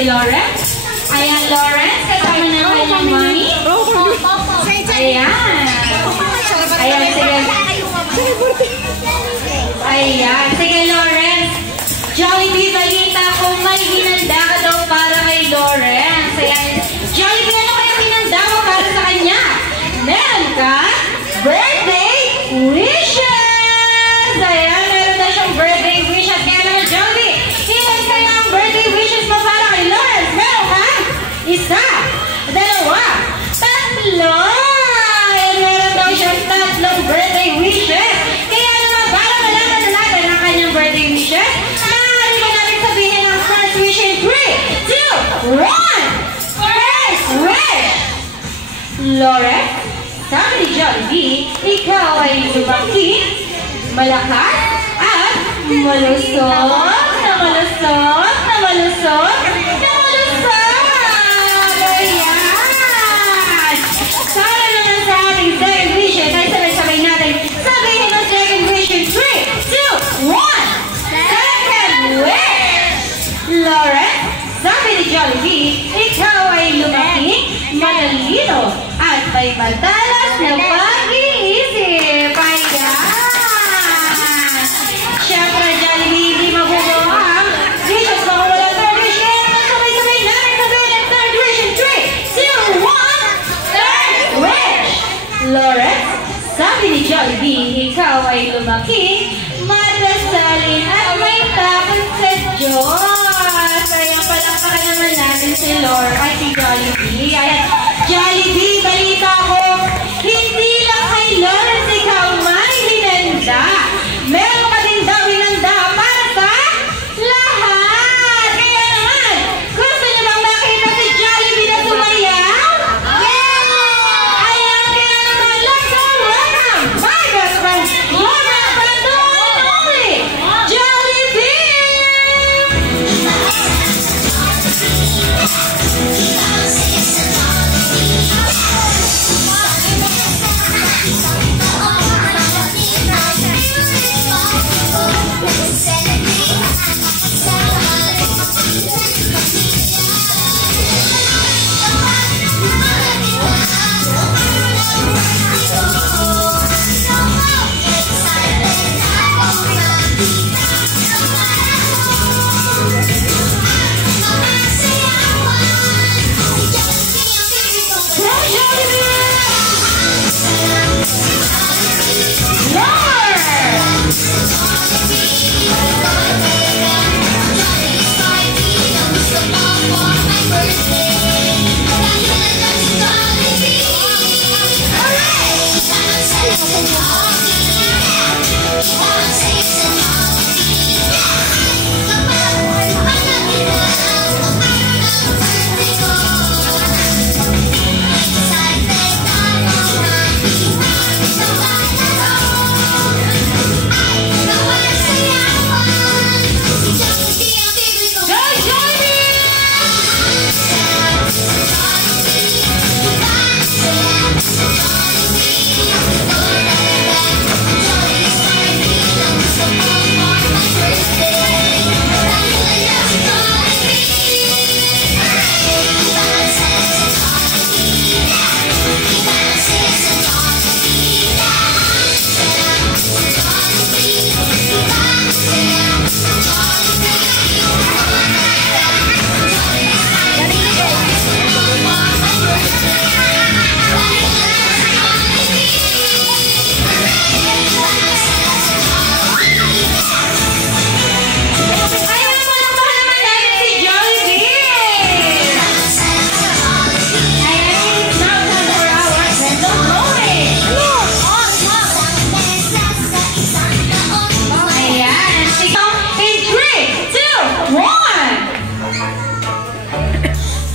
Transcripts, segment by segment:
si Lawrence. Ayan, Lawrence, kasama na kanyang mami. Ayan. Ayan, sige. Ayan, sige, Lawrence. Jollibee, balita kung may hinanda ka daw para kay Lawrence. Ayan, Jollibee, ano kaya hinanda mo para sa kanya? Meron ka birthday wishes! Ayan, meron na siyang birthday wishes. Kaya naman, Jollibee, ilan kayo ang birthday wishes mo para kay Lawrence? Meron ka? Isa, dalawa, tatlo! Ayan, meron daw siyang tatlong birthday wishes. Kaya naman, para malaman na natin ang kanyang birthday wishes, maaari mo natin sabihin ang first wish in 3, 2, 1! First wish! Lawrence, sabi ni Jollibee, ikaw ay lumaki, malakas, at malusog, na malusog, na malusog, na malusog! Ayan! Para naman sa ating second wish, ay sabay-sabay natin sabihin ang second wish in 3, 2, 1! Second wish! Lawrence, sabi ni Jollibee, ikaw ay lumaki, matalino, at may madalas na pag-iisip. Ayan! Siyempre, Jollibee, hindi mabubuo ang wishes mo kung walang third wish. Kaya naman sabay-sabay namin sabihin ang third wish in 3, 2, 1! Third wish! Lawrence, sabi ni Jollibee, ikaw ay lumaki, madasalin, at may takot sa Diyos. Kaya palakpakan naman natin si Lawrence, ay si Jollibee. Ayan, Jollibee, balita ko, hindi lang kay Lawrence ikaw may hinanda. Meron ka din daw hinanda para sa lahat. Kaya naman, gusto niyo bang makita si Jollibee na sumayaw? Yes! Ayan, kaya naman, let's go welcome my best friend, Lawrence Bandoy! Jollibee!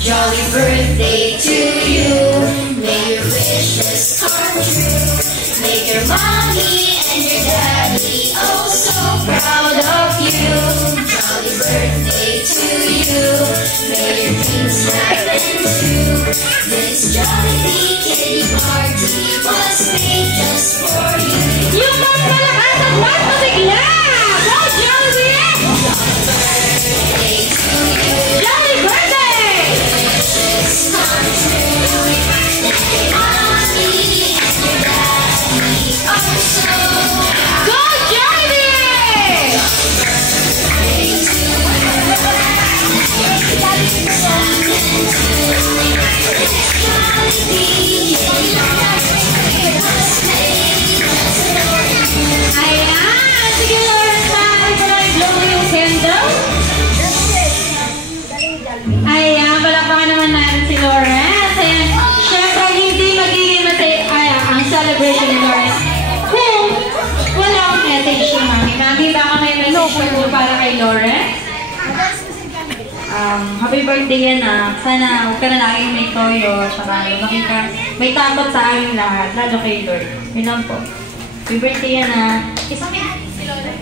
Jolly birthday to you. May your wishes come true. Make your mommy and your daddy oh so proud of you. Jolly birthday to you. May your dreams happen true. This Jollibee kitty party was made just for you. Yung mas malakas at mas masigla! Go Jollibee! Jolly birthday to you. Jolly birthday! Ayan! Sige, Lawrence, blow yung candle. Ayan, palakpakan naman natin si Lawrence. Ayan, syempre hindi magiging masaya ang celebration ni Lawrence kung wala akong message si Mami. Mami, baka may message ko para kay Lawrence? Happy birthday yan ah. Sana huwag ka na laging may toyo. Saka makita, may takot sa aming lahat. Lalo kay Lord. Yun lang po. Happy birthday yan ah. Isang si Lawrence.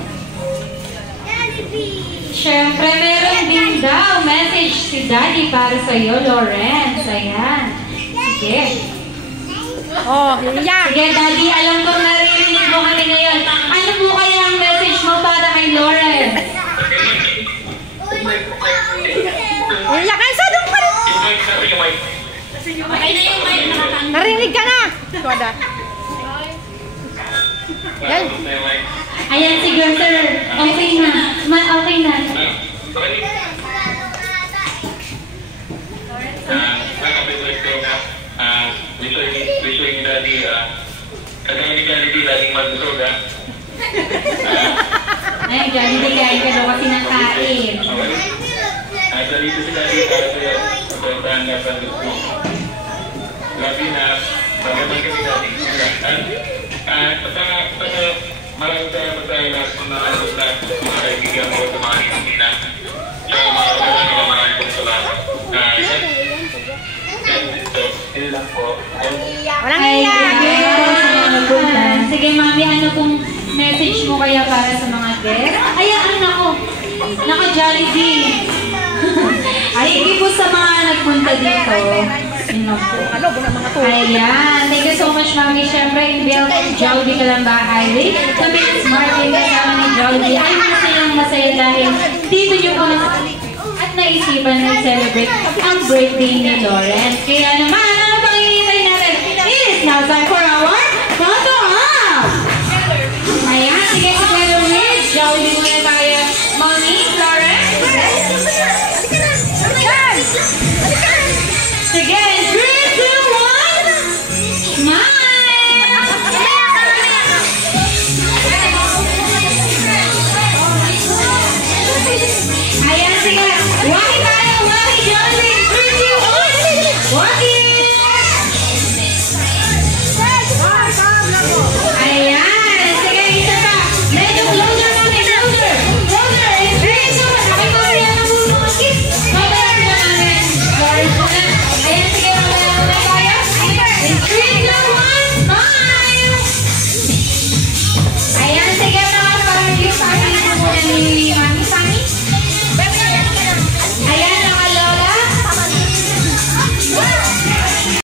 Siyempre, meron din daw message si Daddy para sa iyo, Lawrence. Ayan. Sige. Oh, yeah. Sige, Daddy, alam ko naririnig mo kami ngayon. Ano po kaya ang message mo para kay Lawrence? Iyak ka, isa doon pa rin. Narinig ka na. Tuwada. Yan. Ayan, sige, sir. Okay na. Okay na. Wishing ni Daddy, kagaya ni Jollibee, laging magusog ha. Ay, Jollibee, kain ka daw kasi ng kain. Dito si Daddy para sa'yo. Pagkakaan na sa gusto. Grabe na, magandang kami Daddy. Maraming salamat tayo lahat sa mga kaibigan mo sa mga Pilipina. Sa mga kaibigan mo, maraming pong salamat. Yun lang po. Walang iyak. Sige, Mami, ano pong message mo kaya para sa mga guests? Ayan, ako. Naka-Jollibee. Ay, sige po sa mga nagpunta dito. Yun lang po. Ayan. Thank you so much, Mami. Siyempre, in Jollibee Calamba Highway. Kami ni Martin kasama ni Jollibee ay masaya dahil dito nyo po at naisipan na celebrate ang birthday ni Lawrence. Kaya naman, ano pang hinihintay natin? It is now time for our photo up! Ayan, sige, together with Jollibee muna tayo. Mami, Lawrence? Sige, 3, 2, 1, smile! Ayan, sige. Wahi tayo, wahi